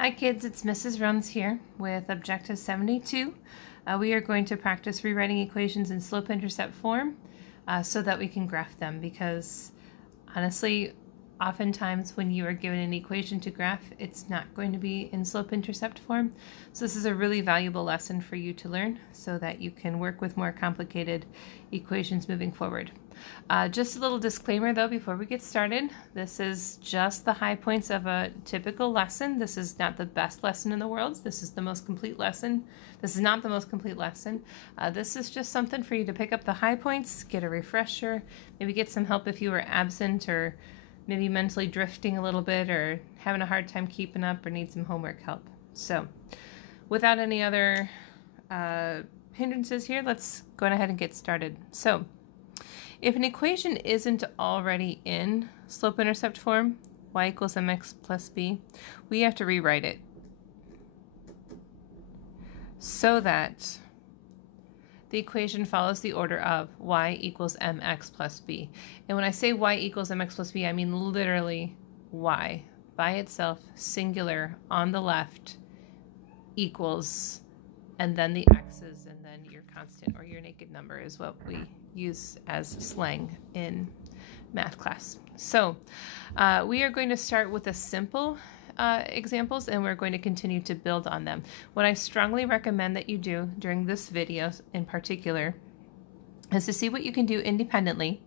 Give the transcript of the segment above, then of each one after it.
Hi kids, it's Mrs. Runs here with Objective 72. We are going to practice rewriting equations in slope-intercept form so that we can graph them, because honestly, oftentimes when you are given an equation to graph, it's not going to be in slope-intercept form. So this is a really valuable lesson for you to learn so that you can work with more complicated equations moving forward. Just a little disclaimer though before we get started. This is just the high points of a typical lesson. This is not the best lesson in the world. This is the most complete lesson. This is not the most complete lesson. This is just something for you to pick up the high points, get a refresher, maybe get some help if you were absent or maybe mentally drifting a little bit or having a hard time keeping up or need some homework help. So without any other hindrances here, let's go ahead and get started. So if an equation isn't already in slope-intercept form, y equals mx plus b, we have to rewrite it so that the equation follows the order of y equals mx plus b. And when I say y equals mx plus b, I mean literally y by itself, singular, on the left, equals, and then the x's, and then your constant or your naked number is what we use as slang in math class. So we are going to start with the simple examples, and we're going to continue to build on them. What I strongly recommend that you do during this video in particular is to see what you can do independently.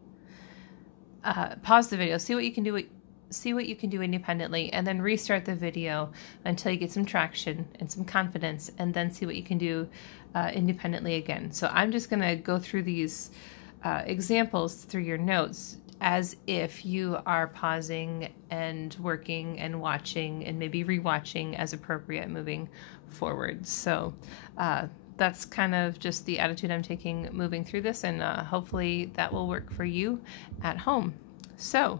Pause the video, see what you can do independently, and then restart the video until you get some traction and some confidence, and then see what you can do independently again. So I'm just going to go through these examples through your notes as if you are pausing and working and watching and maybe rewatching as appropriate moving forward. So that's kind of just the attitude I'm taking moving through this, and hopefully that will work for you at home. So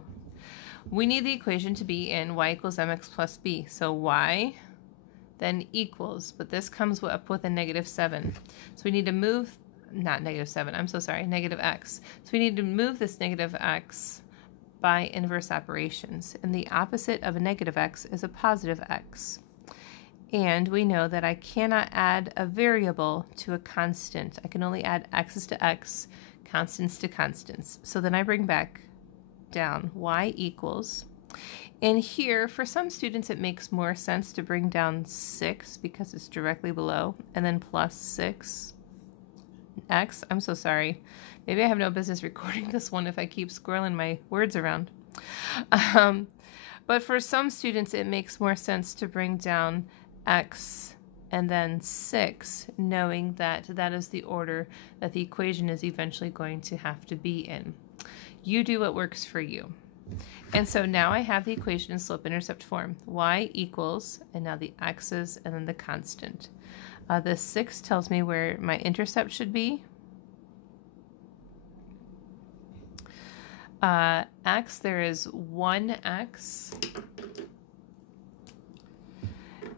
we need the equation to be in y equals mx plus b. So y then equals, but this comes up with a -7. So we need to move, not -7, I'm so sorry, -x. So we need to move this -x by inverse operations. And the opposite of a -x is a positive x. And we know that I cannot add a variable to a constant. I can only add x's to x, constants to constants. So then I bring back down y equals, and here for some students it makes more sense to bring down 6 because it's directly below, and then plus 6x. I'm so sorry, maybe I have no business recording this one if I keep squirreling my words around. But for some students it makes more sense to bring down x and then 6, knowing that that is the order that the equation is eventually going to have to be in. You do what works for you. And so now I have the equation in slope-intercept form. Y equals, and now the x's, and then the constant. The 6 tells me where my intercept should be. X, there is 1x.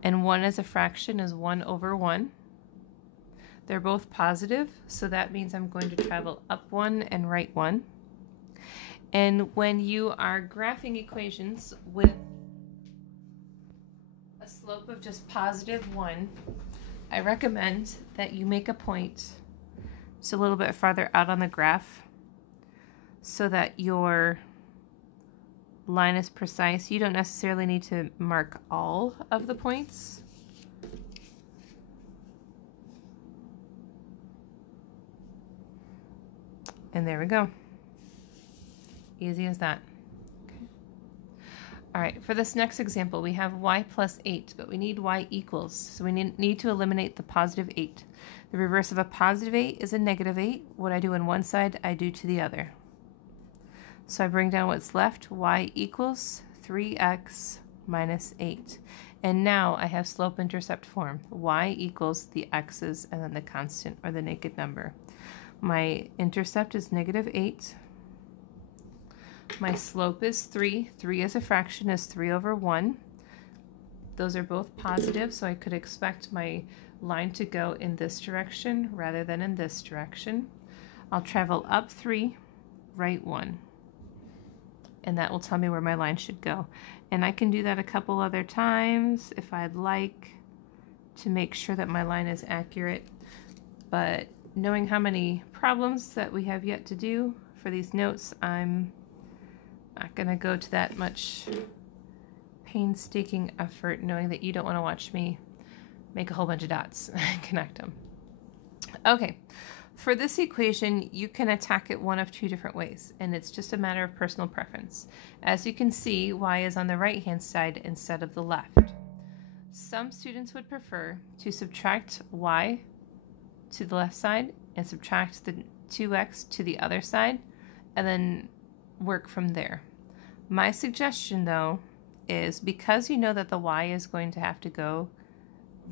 And 1 as a fraction is 1 over 1. They're both positive, so that means I'm going to travel up 1 and right 1. And when you are graphing equations with a slope of just +1, I recommend that you make a point just a little bit farther out on the graph so that your line is precise. You don't necessarily need to mark all of the points. And there we go. Easy as that. Okay. All right, for this next example, we have y plus 8, but we need y equals. So we need to eliminate the positive 8. The reverse of a positive 8 is a -8. What I do on one side, I do to the other. So I bring down what's left, y equals 3x minus 8. And now I have slope-intercept form. Y equals the x's and then the constant or the naked number. My intercept is -8. My slope is 3. 3 as a fraction is 3 over 1. Those are both positive, so I could expect my line to go in this direction rather than in this direction. I'll travel up 3, right 1. and that will tell me where my line should go. And I can do that a couple other times if I'd like to make sure that my line is accurate. But knowing how many problems that we have yet to do for these notes, I'm not going to go to that much painstaking effort, knowing that you don't want to watch me make a whole bunch of dots and connect them. Okay, for this equation, you can attack it one of two different ways, and it's just a matter of personal preference. As you can see, y is on the right-hand side instead of the left. Some students would prefer to subtract y to the left side and subtract the 2x to the other side, and then work from there. My suggestion, though, is because you know that the y is going to have to go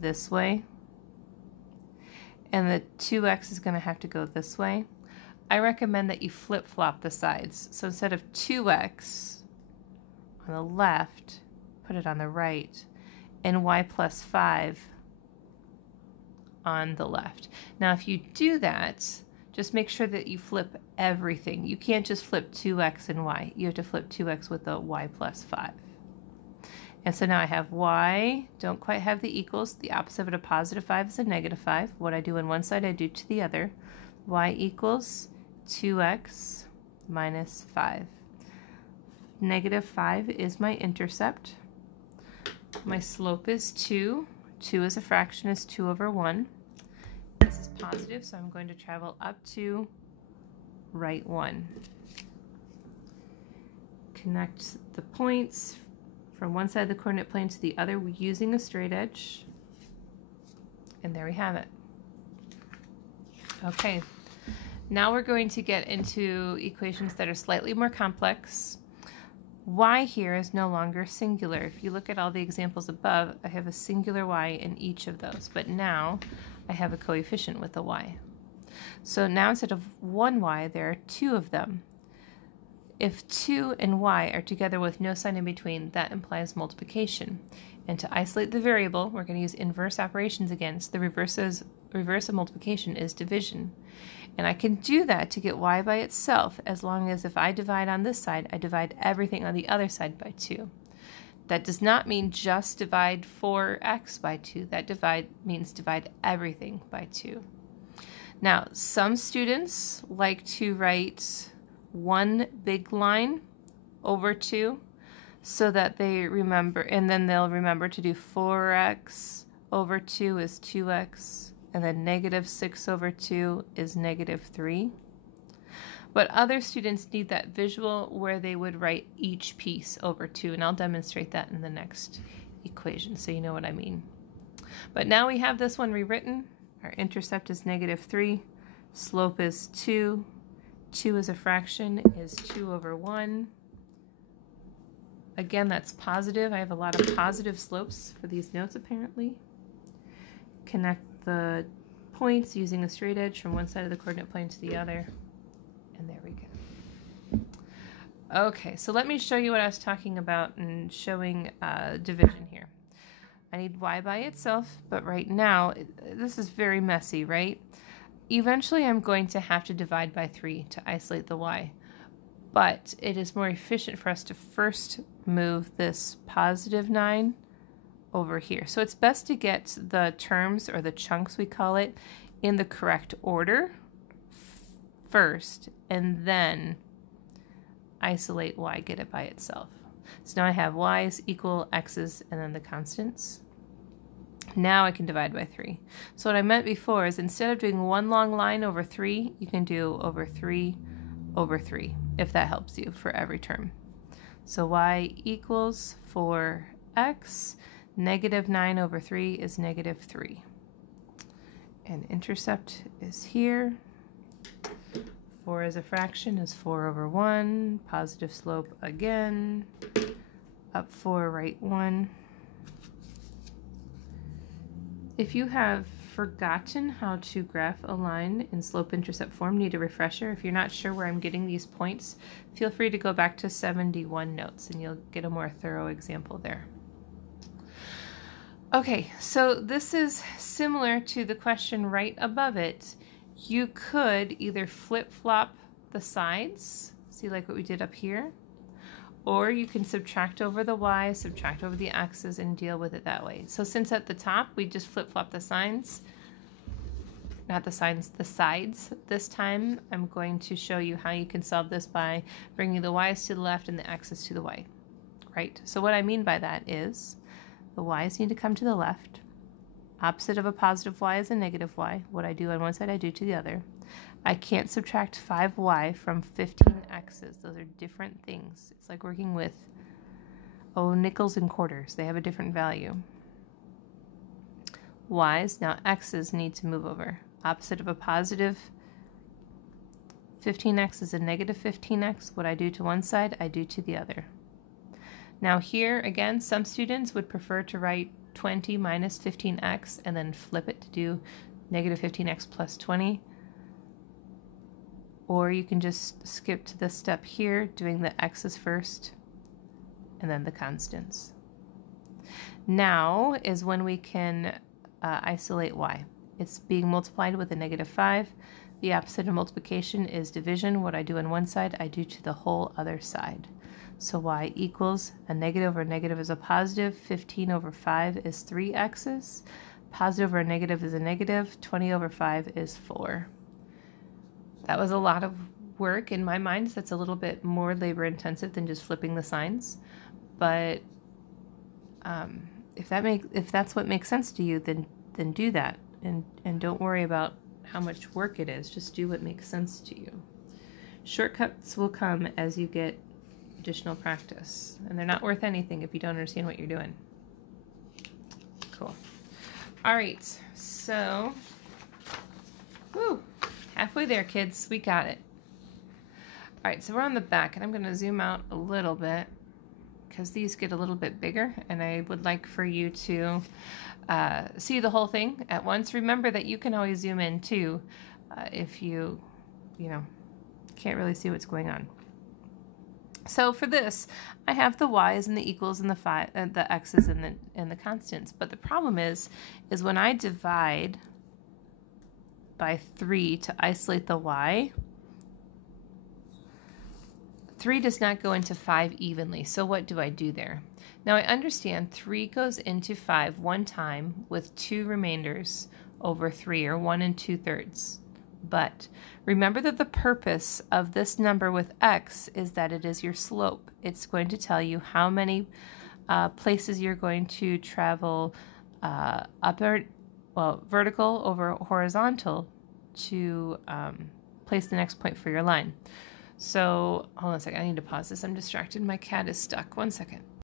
this way, and the 2x is going to have to go this way, I recommend that you flip-flop the sides. So instead of 2x on the left, put it on the right, and y plus 5 on the left. Now if you do that, just make sure that you flip everything. You can't just flip 2x and y. You have to flip 2x with the y plus 5. And so now I have y, don't quite have the equals. The opposite of a positive 5 is a negative 5. What I do on one side, I do to the other. Y equals 2x minus 5. Negative 5 is my intercept. My slope is 2. 2 as a fraction is 2 over 1. This is positive, so I'm going to travel up to right 1. Connect the points from one side of the coordinate plane to the other using a straight edge. And there we have it. Okay, now we're going to get into equations that are slightly more complex. Y here is no longer singular. If you look at all the examples above, I have a singular y in each of those, but now I have a coefficient with a y. So now instead of one y, there are two of them. If 2 and y are together with no sign in between, that implies multiplication. And to isolate the variable, we're going to use inverse operations again. So the reverse of multiplication is division. And I can do that to get y by itself, as long as if I divide on this side, I divide everything on the other side by 2. That does not mean just divide 4x by 2. That means divide everything by 2. Now, some students like to write one big line over 2 so that they remember, and then they'll remember to do 4x over 2 is 2x, and then negative 6 over 2 is negative 3. But other students need that visual where they would write each piece over 2, and I'll demonstrate that in the next equation so you know what I mean. But now we have this one rewritten. Our intercept is negative 3, slope is 2, 2 as a fraction is 2 over 1. Again, that's positive. I have a lot of positive slopes for these notes apparently. Connect the points using a straight edge from one side of the coordinate plane to the other. And there we go. Okay, so let me show you what I was talking about and showing division here. I need y by itself, but right now, this is very messy, right? Eventually, I'm going to have to divide by 3 to isolate the y. But it is more efficient for us to first move this positive 9 over here. So it's best to get the terms, or the chunks we call it, in the correct order first, and then isolate y, get it by itself. So now I have y's equal x's and then the constants. Now I can divide by 3. So what I meant before is instead of doing one long line over 3, you can do over 3 over 3, if that helps you for every term. So y equals 4x, negative 9 over 3 is negative 3. And intercept is here. 4 as a fraction is 4 over 1, positive slope again, up 4, right 1. If you have forgotten how to graph a line in slope-intercept form, need a refresher. If you're not sure where I'm getting these points, feel free to go back to 71 notes and you'll get a more thorough example there. Okay, so this is similar to the question right above it. You could either flip-flop the sides, see like what we did up here, Or you can subtract over the y, subtract over the x's, and deal with it that way. So since at the top we just flip-flop the signs, not the signs, the sides, this time I'm going to show you how you can solve this by bringing the y's to the left and the x's to the right. Right? So what I mean by that is the y's need to come to the left. Opposite of a positive y is a negative y. What I do on one side, I do to the other. I can't subtract 5y from 15x's. Those are different things. It's like working with, nickels and quarters. They have a different value. Y's, now x's need to move over. Opposite of a positive 15x is a negative 15x. What I do to one side, I do to the other. Now here, again, some students would prefer to write 20 minus 15x and then flip it to do negative 15x plus 20. Or you can just skip to this step here, doing the x's first and then the constants. Now is when we can isolate y. It's being multiplied with a negative 5. The opposite of multiplication is division. What I do on one side, I do to the whole other side. So y equals a negative over a negative is a positive. 15 over 5 is 3x's. Positive over a negative is a negative. 20 over 5 is 4. That was a lot of work in my mind. That's a little bit more labor intensive than just flipping the signs. But if that's what makes sense to you, then do that. And don't worry about how much work it is. Just do what makes sense to you. Shortcuts will come as you get additional practice. And they're not worth anything if you don't understand what you're doing. Cool. All right. So, woo. Halfway there, kids. We got it. All right, so we're on the back, and I'm going to zoom out a little bit because these get a little bit bigger, and I would like for you to see the whole thing at once. Remember that you can always zoom in, too, if you can't really see what's going on. So for this, I have the y's and the equals and the x's and the constants. But the problem is when I divide by 3 to isolate the y, 3 does not go into 5 evenly. So what do I do there? Now I understand 3 goes into 5 one time with 2 remainders over 3, or 1 2/3. But remember that the purpose of this number with x is that it is your slope. It's going to tell you how many places you're going to travel vertical over horizontal to place the next point for your line. So hold on a second, I need to pause this. I'm distracted. My cat is stuck. 1 second.